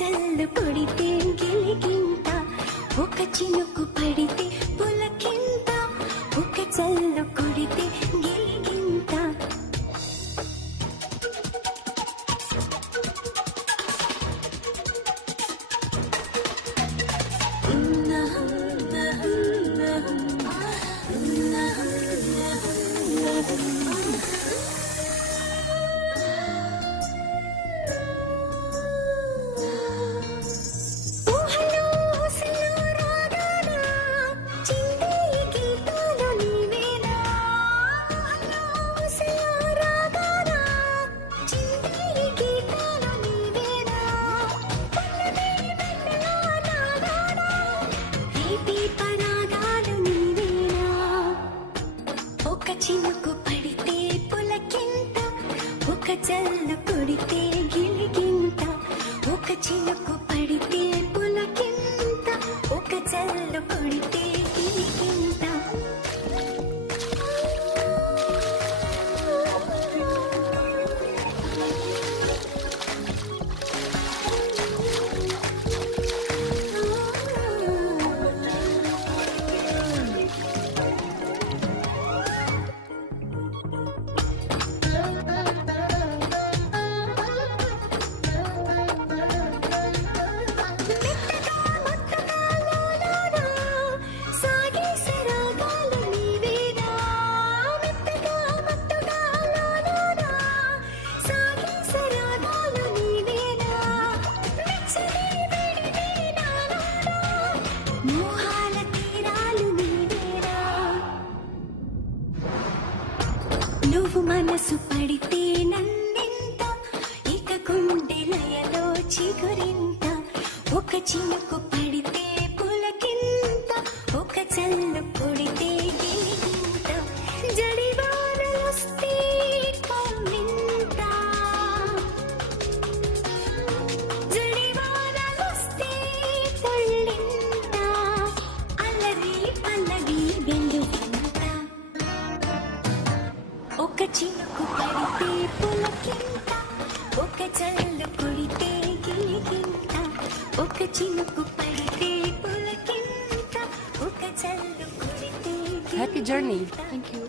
చల్లు కొడితే గిలిగింత, ఒక చినుకు పడితే పులకింత, ఒక చల్లు కొడితే గిలిగింత. చినుకు పడితే పులకింత, ఒక చల్లు కొడితే గిలిగింత, ఒక చినుకు పడితే పులకింత, ఒక చల్లు కొడితే గిలిగింత. నువ్వు మనసు పడితే నన్నింత, ఇక గుండెలయలో చిగురింత, ఒక చినుకు పడితే పులకింత, ఒక చల్లు కొడితే గిలిగింత. జడివానలొస్తే కవ్వింత, జడివానలొస్తే తొళ్ళింత, అల్లరి పల్లవి వెలుగింత, ఒక చినుకు పడితే పులకింత, ఒక చల్లు కొడితే గిలిగింత, ఒక చినుకు పడితే పులకింత, ఒక చల్లు కొడితే గిలిగింత. Happy journey. Thank you.